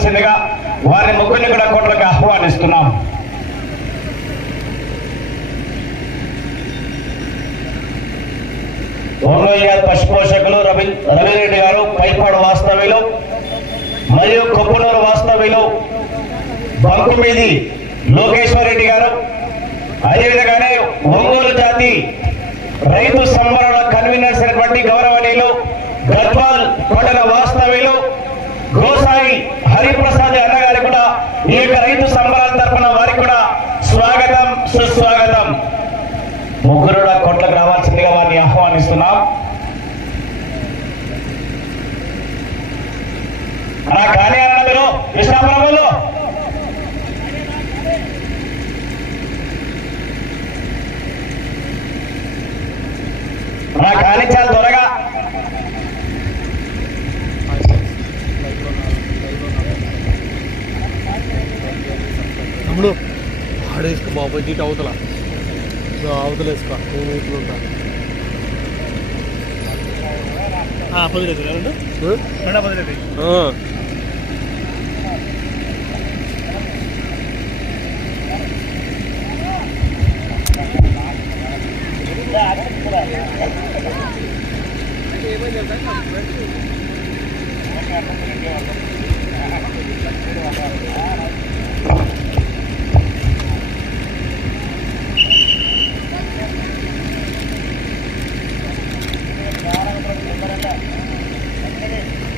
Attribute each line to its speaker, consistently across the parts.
Speaker 1: రావాల్సిందిగా వారిని ముగ్గురిని కూడా కోట్లకు ఆహ్వానిస్తున్నాం. ఓర్లోయ్య పశుపోషకులు రవి రవిరెడ్డి గారు పైపాడు వాస్తవ్యులు మరియు కొప్పునూరు వాస్తవ్యులు బంకుమీది లోకేశ్వర్ రెడ్డి గారు. అదేవిధంగానే ఒంగోలు జాతి రైతు సంబరణ కన్వీనర్స్ అయినటువంటి గౌరవనీయులు గద్వాల్ పట్టణ వాస్తవ్యులు గోసాయి హరిప్రసాద్ అన్నగారి కూడా ఈ యొక్క రైతు సంబరాల తరఫున వారికి కూడా స్వాగతం సుస్వాగతం. ముగ్గురు కూడా కోట్లకు రావాల్సిందిగా వారిని ఆహ్వానిస్తున్నాం. అలా కానీ అన్న మీరు కృష్ణాపురంలో అలా కానీ చాలా త్వరగా
Speaker 2: తమ్ముడు బాబాయ్ ఇటు అవతల. అవతల వేసుకో. నేను ఇట్లా ఉంటా.
Speaker 3: పదిలేదు రెండా? పదిలేదు
Speaker 2: ఆ.
Speaker 1: నా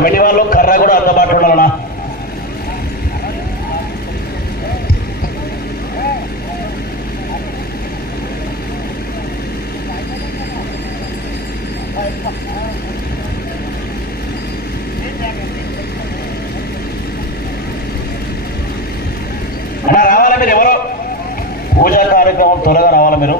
Speaker 1: కమిటీ వాళ్ళు కర్ర కూడా అందుబాటులో ఉండాలన్నా అన్నా రావాలా మీరు ఎవరు పూజా కార్యక్రమం త్వరగా రావాలా మీరు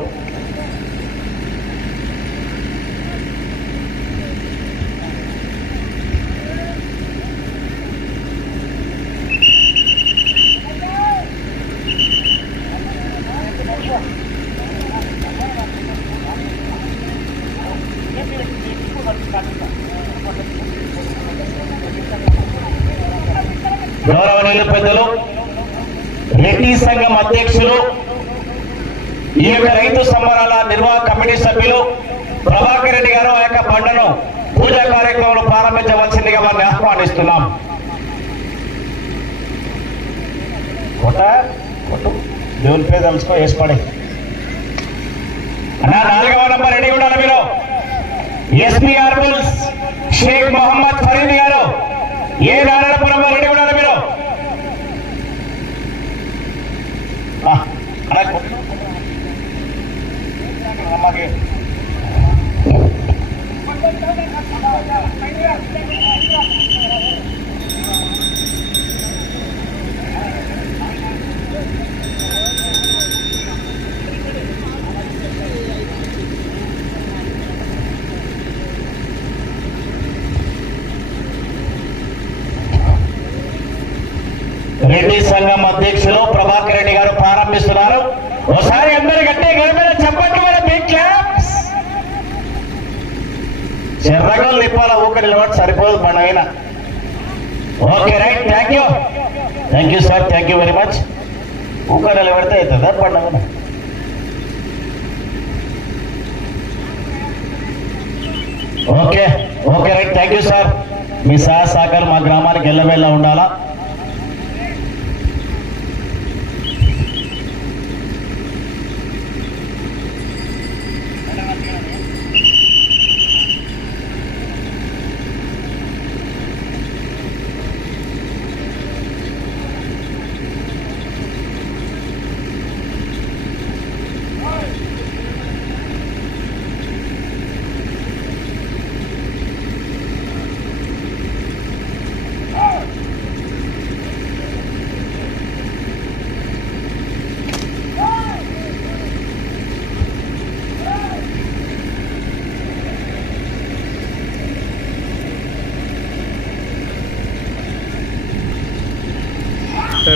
Speaker 1: గౌరవనీయులు పెద్దలు రెడ్డి సంఘం అధ్యక్షులు ఈ యొక్క రైతు సంబరాల నిర్వాహక కమిటీ సభ్యులు ప్రభాకర్ రెడ్డి గారు ఆ యొక్క బండను పూజా కార్యక్రమంలో ప్రారంభించవలసిందిగా వారిని ఆహ్వానిస్తున్నాం. కొట్ట కొట్టు. దేవుని పేరు తెలుసుకో వేసుకోండి అన్నా నాలుగవ నంబర్ రెడీ ఉండాలి మీరు ఎస్పీ ఆర్బుల్స్ షేక్ మొహమ్మద్ ఫరీద్ గారు. ఏ నారాయణపురం రెడీ ఉండాలి మీరు ఆ, అలా కొట్టు. అమ్మకి రెడ్డి దీక్షను ప్రభాకర్ రెడ్డి గారు ప్రారంభిస్తున్నారు. ఒకసారి అందరు గట్టే గడిపిన చెప్పండి మన దీక్ష క్లాప్స్ చెర్రగలు నిప్పాల ఊక నిలబడి సరిపోదు పండగైన okay right thank you thank you sir thank you very much ఊక నిలబడితే అవుతుందా? పండగ okay okay right thank you sir మీ సహా సహకారం మా గ్రామానికి వెళ్ళవేళ్ళ ఉండాలా?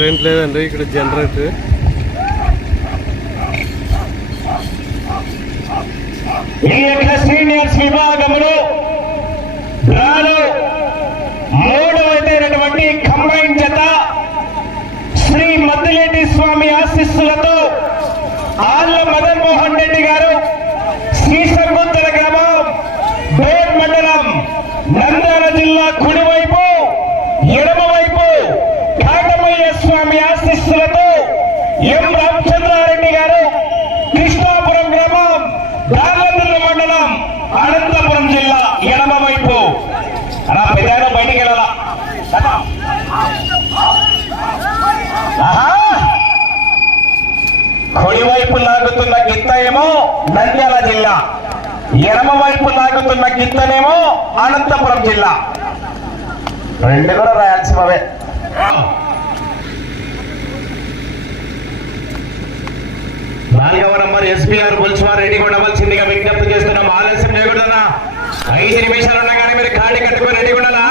Speaker 2: కరెంట్ లేదండి ఇక్కడ జనరేటర్
Speaker 1: నంద్యాల జిల్లా. ఎడమ వైపు లాగుతున్న గిత్తనేమో అనంతపురం జిల్లా. రెండు కూడా రాయాల్సినవే నాలుగవ నంబర్ ఎస్పీఆర్ బొల్చుమారెడ్డి కూడా విజ్ఞప్తి చేస్తున్నాం. ఆలస్యం లేకుండా ఐదు నిమిషాలు ఉండగానే మీరు ఖాళీ కట్టుకుని రెడీ ఉండాలా?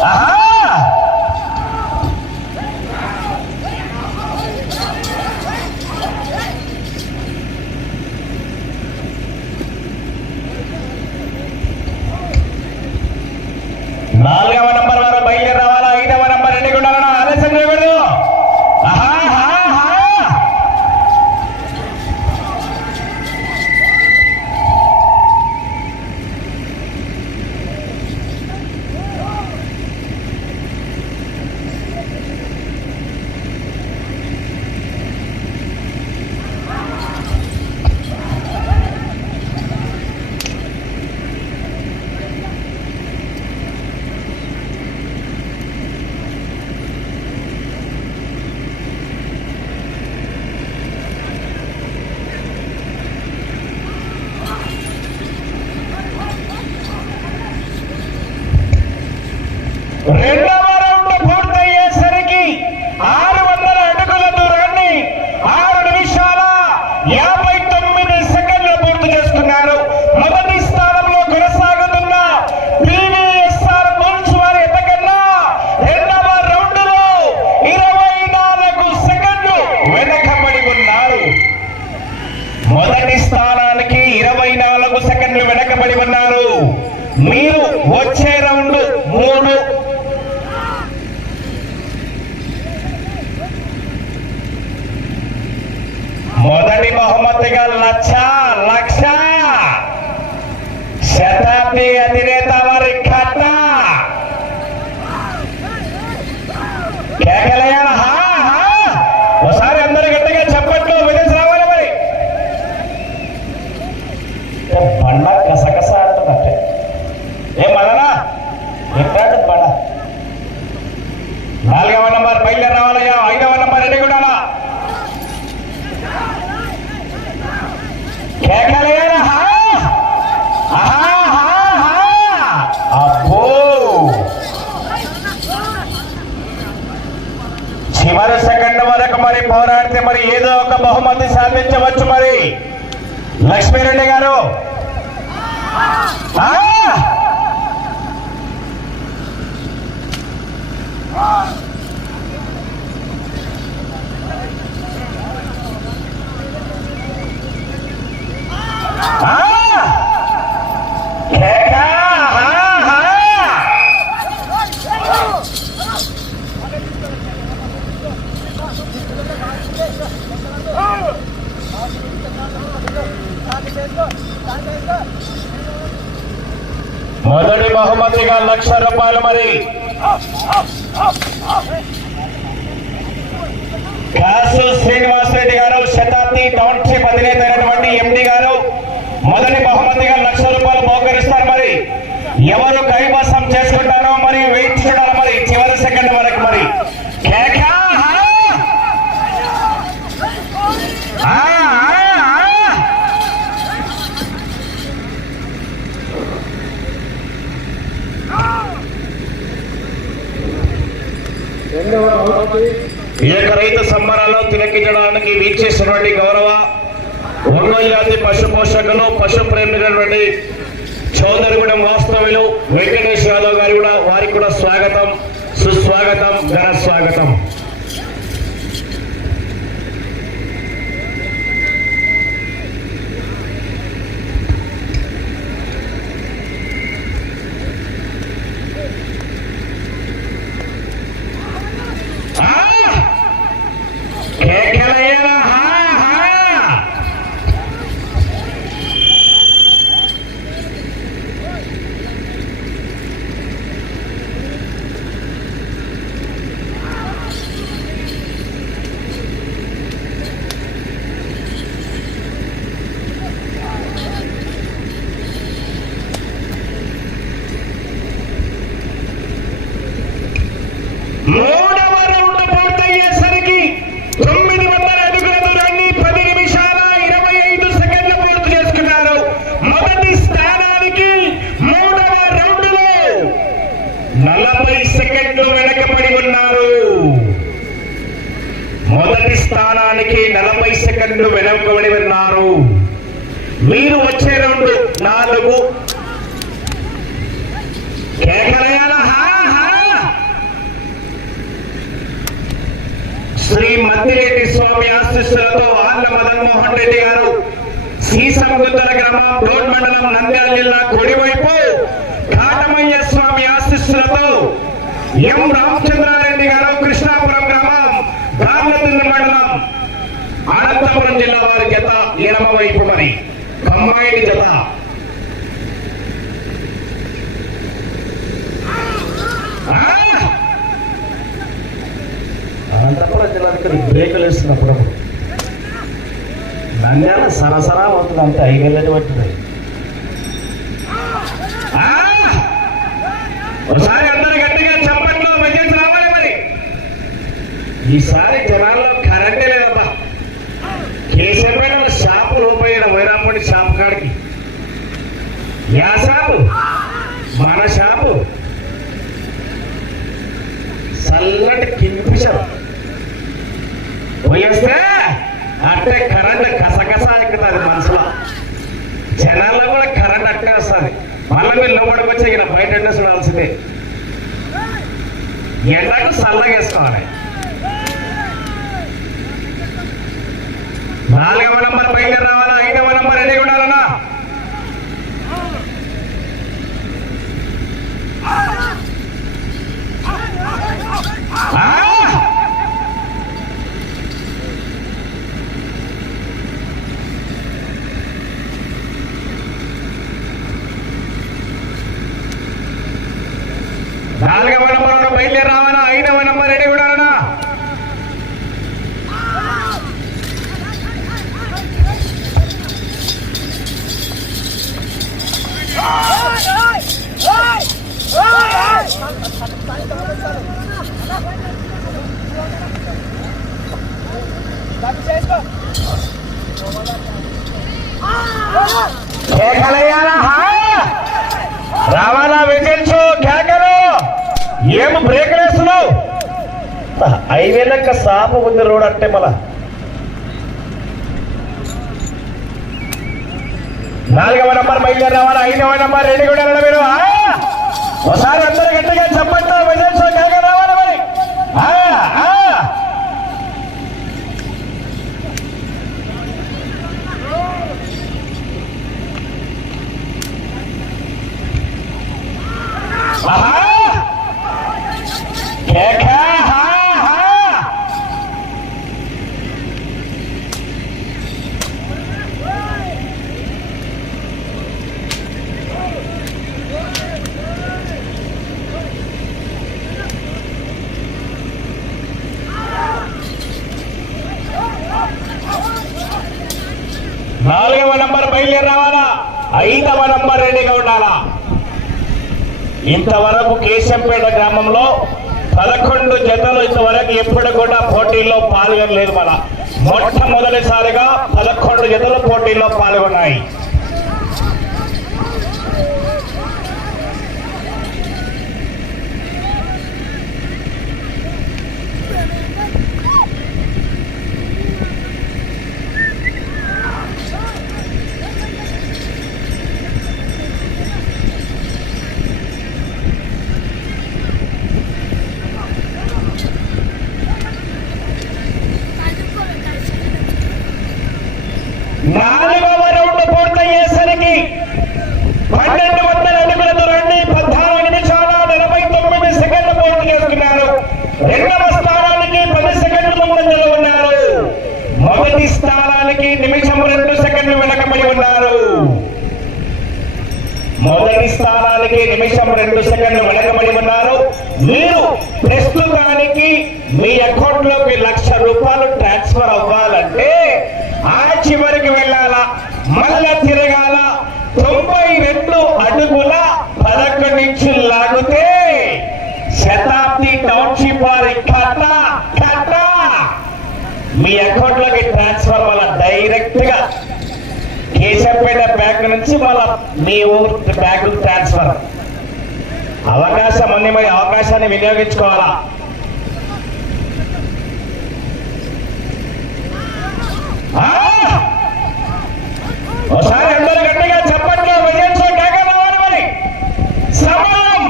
Speaker 1: 啊？లక్ష లక్ష. శతాబ్ది అతి వారి కట్ట కేకలయ్యాల హా హా ఒకసారి అందరు గట్టిగా చెప్పట్లు విదేశ రావాలి మరి ఏ బండ కసకస అంటున్నట్టే ఏ మళ్ళా ఎక్కడ బండ నాలుగవ నంబర్ బయలుదేరి రావాలయ్యా ఐదవ నంబర్ ఎన్ని కూడా కేకలేరా హా ఆహా, ఆహా, ఆహా. అబ్బో చివరి సెకండ్ వరకు మరి పోరాడితే మరి ఏదో ఒక బహుమతి సాధించవచ్చు మరి. లక్ష్మీరెడ్డి గారు ఆ! ఆ! కేక! ఆహా! మొదటి బహుమతిగా లక్ష రూపాయలు మరి కాసు శ్రీనివాసరెడ్డి గారు శతాబ్ది టౌన్షిప్ అధినేత అయినటువంటి ఎండి గారు మొదటి బహుమతిగా లక్ష రూపాయలు బహుకరిస్తారు మరి ఎవరు కైవసం చేసుకుంటారో మరి వెయిట్ చూడాలి మరి చివరి సెకండ్ వరకు మరి కేక! ఆ! ఆ! ఆ! ఆ! ఈ యొక్క రైతు సంబరాల్లో ఇచ్చేసినటువంటి గౌరవ ఒంగోలు జాతి పశు పోషకులు పశు ప్రేమికులైనటువంటి చౌదరిగూడెం వాస్తవ్యులు వెంకటేష్ యాదవ్ గారి కూడా వారికి కూడా స్వాగతం సుస్వాగతం ఘన స్వాగతం ఆ! కేకలయ్యా, హా, హా! మూడవ రౌండ్ పూర్తయ్యేసరికి తొమ్మిది వందల అడుగుల దూరాన్ని పది నిమిషాల ఇరవై ఐదు సెకండ్లు పూర్తి చేసుకున్నారు మొదటి స్థానానికి మూడవ రౌండ్లో నలభై సెకండ్లు వెనకబడి ఉన్నారు మొదటి స్థానానికి నలభై సెకండ్లు వెనకబడి ఉన్నారు మీరు వచ్చే రౌండ్ నాలుగు కేకలయాల హా హా శ్రీ మద్దిరెడ్డి స్వామి ఆశిస్సులతో ఆళ్ళ మదన్మోహన్ రెడ్డి గారు సీసంగుద్దల గ్రామం డోన్ మండలం నంద్యాల జిల్లా కుడివైపు కాటమయ్య స్వామి ఆశిస్సులతో ఎం రామచంద్రారెడ్డి గారు కృష్ణాపురం గ్రామం గార్లదిన్న మండలం అనంతపురం జిల్లా వారి జత ఎడమ వైపు మరి కమ్మాయిడి జత Ah! అనంతపురం జిల్లాకి బ్రేకులు వేస్తున్నప్పుడు నంద్యాల సరసరా అవుతుంది అంతే ఐదేళ్ళది పట్టింది. ఒకసారి అందరూ గట్టిగా చెప్పట్లో మెసేజ్ రావాలి మరి. ఈసారి జనాల్లో కరెంటే లేదబ్బా. కేసీఆర్ షాపు రూపాయల వైరాపడి షాపు కాడికి. యా షాపు? మన షాపు. చల్లటి కింగ్ఫిషర్. పోయేస్తే అంటే కరెంట్ కసకస ఎక్కుతుంది మనసులో. జనాల్లో కూడా కరెంట్ అట్టే వస్తుంది. మళ్ళీ మీరు లోపలికి వచ్చి ఇక బయట చూడాల్సిందే. ఎండకు చల్లగేసుకోవాలి నాలుగవ నంబర్ పైన రావాలా? ఐదవ నంబర్ ఎన్ని ఉండాలన్నా? Ah! నాలుగవ బయలుదేరి రావాలా ఐదవ నంబర్ రెడీ? హా! రావాలా కేకలు ఏం బ్రేక్ వేస్తున్నావు హైవే సాప ఉంది రోడ్ అంటే మళ్ళా. నాలుగవ నంబర్ బయలుదేరి రావాలా ఐదవ నంబర్ రెడీ కూడా మీరు ఒకసారి అందరూ గట్టిగా చెప్పండి విజిల్స్ కేకలు రావాలి మరి ఆ, ఆ. ఆహా! కేక, హా, హా! నాలుగవ నంబర్ బయలుదేరి రావాలా ఐదవ నంబర్ రెడీగా ఉండాలా ఇంతవరకు కేశంపేట గ్రామంలో పదకొండు జతలు ఇంతవరకు ఎప్పుడు కూడా పోటీల్లో పాల్గొనలేదు మన. మొట్టమొదటిసారిగా పదకొండు జతలు పోటీల్లో పాల్గొన్నాయి నాలుగవ రౌండ్ పూర్తయ్యేసరికి పన్నెండు వందల అడుగుల దూరాన్ని పద్నాలుగు నిమిషాల నలభై తొమ్మిది సెకండ్లు పూర్తి చేసుకున్నారు రెండవ స్థానానికి పది సెకండ్లు ముందంజలో ఉన్నారు మొదటి స్థానానికి నిమిషం రెండు సెకండ్లు ఉన్నారు. మొదటి స్థానానికి నిమిషం రెండు సెకండ్లు వెనకబడి ఉన్నారు. మీరు ప్రస్తుతానికి మీ అకౌంట్లోకి లక్ష రూపాయలు ట్రాన్స్ఫర్ అవ్వాలంటే ఆ చివరికి వెళ్ళాలా. మళ్ళా తిరగాల. తొంభై రెండు అడుగుల పదకొండు నుంచి లాగితే శతాబ్ది టౌన్షిప్ వారి కథ కథ మీ అకౌంట్లోకి ట్రాన్స్ఫర్ వల్ల డైరెక్ట్గా కేశంపేట బ్యాంక్ నుంచి మళ్ళా మీ ఊరు బ్యాంకు ట్రాన్స్ఫర్. అవకాశం ఉంది మరి అవకాశాన్ని వినియోగించుకోవాలా? ఒకసారి అందరూ గట్టిగా చెప్పట్లో విజయోత్సవం కాకపోవాలి మరి సమయం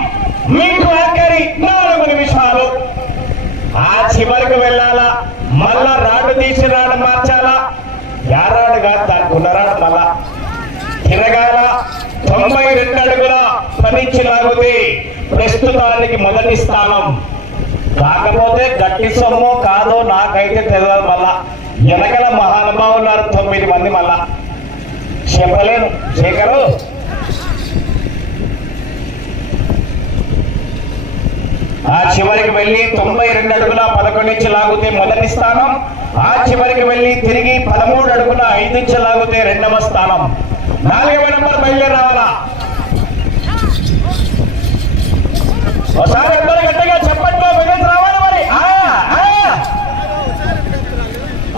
Speaker 1: మీకు ఆఖరి నాలుగు నిమిషాలు ఆ చివరికి వెళ్ళాలా మళ్ళా రాడు తీసి రాడు మార్చాలా యారాడు కాదు దానికి ఉన్నరాడు మళ్ళా తిరగాల తొంభై రెండు అడుగుల పనిచ్చి ప్రస్తుతానికి మొదటి స్థానం. కాకపోతే గట్టి సొమ్ము కాదో నాకైతే తెలియదు మళ్ళా. వెనకల మహానుభావులు ఉన్నారు తొమ్మిది మంది మళ్ళా. చెప్పలేను. శేఖరు? ఆ చివరికి వెళ్ళి తొంభై రెండు అడుగుల పదకొండు ఇంచు లాగితే మొదటి స్థానం. ఆ చివరికి వెళ్ళి తిరిగి పదమూడు అడుగుల ఐదు ఇంచు లాగితే రెండవ స్థానం. నాలుగవ నంబర్ బయలుదేరావాలా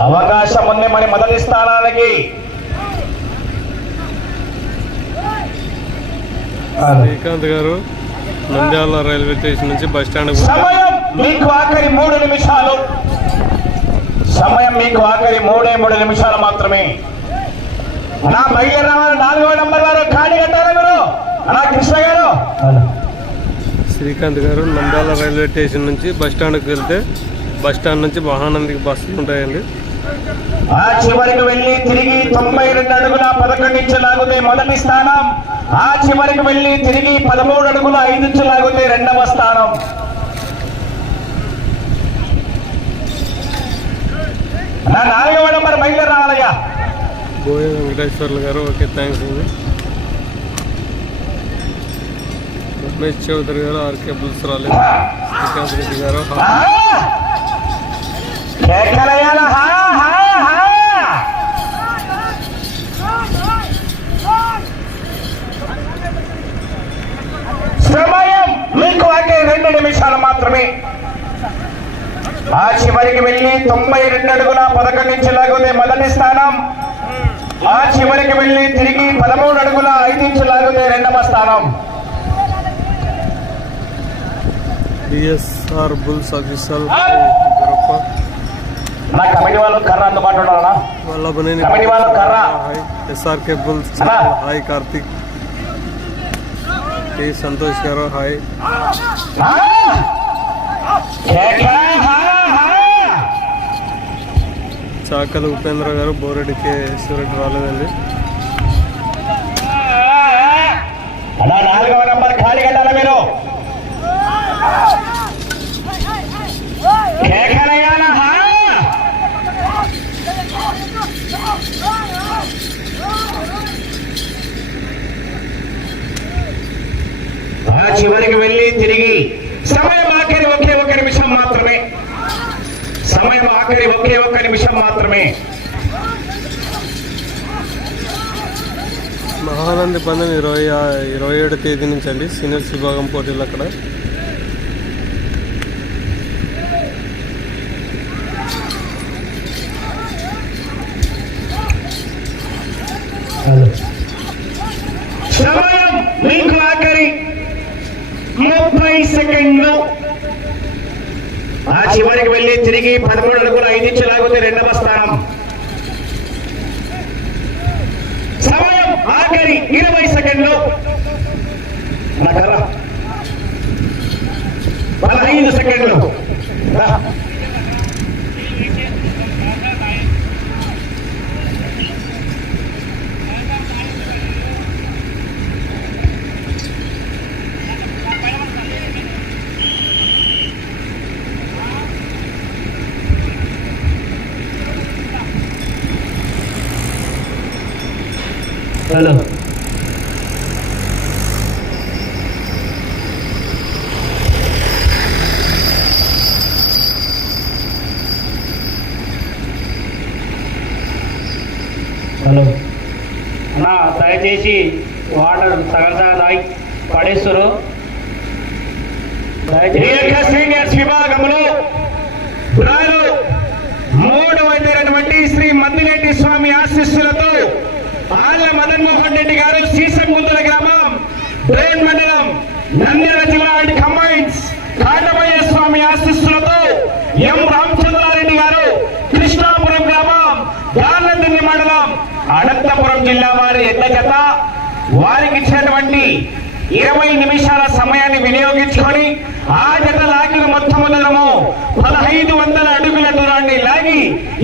Speaker 1: అవకాశం ఉంది మరి మొదటి స్థానానికి.
Speaker 2: శ్రీకాంత్ గారు నంద్యాల రైల్వే స్టేషన్ నుంచి బస్ స్టాండ్
Speaker 1: సమయం మీకు ఆఖరి మూడు నిమిషాలు. సమయం మీకు ఆఖరి మూడే మూడు నిమిషాలు మాత్రమే. నా బయలు రావాలి నాలుగో నంబర్ వారు ఖాళీ కట్టారా మీరు? అలా కృష్ణ గారు
Speaker 2: శ్రీకాంత్ గారు నంద్యాల రైల్వే స్టేషన్ నుంచి బస్ స్టాండ్కి వెళ్తే బస్ స్టాండ్ నుంచి మహానందికి బస్సులు ఉంటాయండి.
Speaker 1: ఆ చివరికి వెళ్ళి తిరిగి తొంభై రెండు అడుగుల పదకొండు ఇంచు లాగితే మొదటి స్థానం. ఆ చివరికి వెళ్ళి తిరిగి పదమూడు అడుగుల ఐదు ఇంచు లాగితే రెండవ స్థానం. నా నాలుగవ నంబర్ బయలుదేరి రావాలయ్యా
Speaker 2: బోయ వెంకటేశ్వర్లు గారు ఓకే థ్యాంక్స్ అండి. రమేష్ చౌదరి గారు ఆర్కే బుల్స్ రాలేదు శ్రీకాంత్ రెడ్డి గారు
Speaker 1: సమయం మీకు రెండు నిమిషాలు మాత్రమే. ఆ చివరికి వెళ్ళి తొంభై రెండు అడుగుల పదకొండు నుంచి లాగితే మొదటి స్థానం. ఆ చివరికి వెళ్ళి తిరిగి పదమూడు అడుగుల ఐదు నుంచి లాగితే రెండవ స్థానం.
Speaker 2: బిఎస్ఆర్ బుల్స్ అఫీసల్ గొప్ప
Speaker 1: నా కమిటీ వాళ్ళు కర్ర అందుబాటులో ఉన్నారా?
Speaker 2: వల్లభనేని
Speaker 1: కమిటీ వాళ్ళు Karra.
Speaker 2: Hi SRK bulls. Hi Karthik. T Santosh గారు హాయ్ చాకలి ఉపేంద్ర గారు బోరెడ్డి కే సూరెడ్డి రాలేదండి.
Speaker 1: అలా నాలుగవ నంబర్ ఖాళీ కట్టాలా మీరు? చివరికి వెళ్ళి తిరిగి సమయం ఆఖరి ఒకే ఒక నిమిషం మాత్రమే. సమయం ఆఖరి ఒకే ఒక్క నిమిషం మాత్రమే.
Speaker 2: మహానంది పందెం ఇరవై ఇరవై ఏడు తేదీ నుంచి అండి సీనియర్స్ విభాగం పోటీలు అక్కడ.
Speaker 1: సమయం మీకు ఆఖరి ముప్పై సెకండ్లు ఆ చివరికి వెళ్ళి తిరిగి పదమూడు అడుగులు ఐదు ఇంచు లాగితే రెండవ స్థానం. సమయం ఆఖరి ఇరవై సెకండ్లు. పదహైదు సెకండ్లు. హలో హలో
Speaker 3: అన్నా దయచేసి వాటర్ సగం సగం తాగి పడేస్తారు
Speaker 1: దయచేసి యొక్క సీనియర్స్ విభాగంలో రాయలు మూడు అయినటువంటి శ్రీ మందిరెడ్డి స్వామి ఆశీస్సులతో ఆళ్ళ మదన్ మోహన్ రెడ్డి గారు సీసంగుంతుల గ్రామం ట్రైన్ మండలం నంద్యాల జిల్లా అండ్ కంబైన్స్ కాటమయ్య స్వామి ఆశిస్సులతో ఎం రామచంద్రారెడ్డి గారు కృష్ణాపురం గ్రామం గార్లదిన్ని మండలం అనంతపురం జిల్లా వారి ఎడ్ల జత. వారికి ఇచ్చినటువంటి ఇరవై నిమిషాల సమయాన్ని వినియోగించుకొని ఆ జత లాగిన మొత్తము దూరము పదహైదు వందల అడుగుల దూరాన్ని లాగి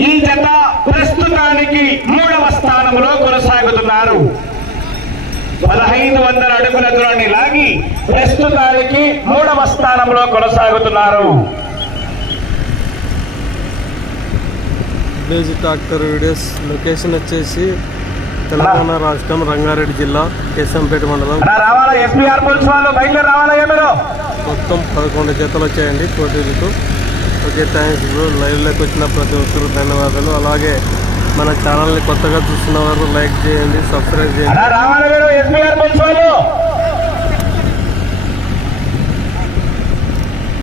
Speaker 1: ఈ జత ప్రస్తుతానికి మూడవ స్థానంలో కొనసాగుతున్నారు. పదహైదు వందల అడుగుల దూరాన్ని లాగి ప్రస్తుతానికి మూడవ స్థానంలో కొనసాగుతున్నారు.
Speaker 2: విలేజ్ ట్రాక్టర్ వీడియోస్ లొకేషన్ వచ్చేసి తెలంగాణ రాష్ట్రం రంగారెడ్డి జిల్లా కేశంపేట మండలం. మొత్తం పదకొండు జతలు వచ్చాయండి పోటీలకు ఓకే థ్యాంక్స్ బ్రో. లైవ్లోకి వచ్చిన ప్రతి ఒక్కరు ధన్యవాదాలు. అలాగే మన ఛానల్ని కొత్తగా చూస్తున్న వారు లైక్ చేయండి సబ్స్క్రైబ్ చేయండి.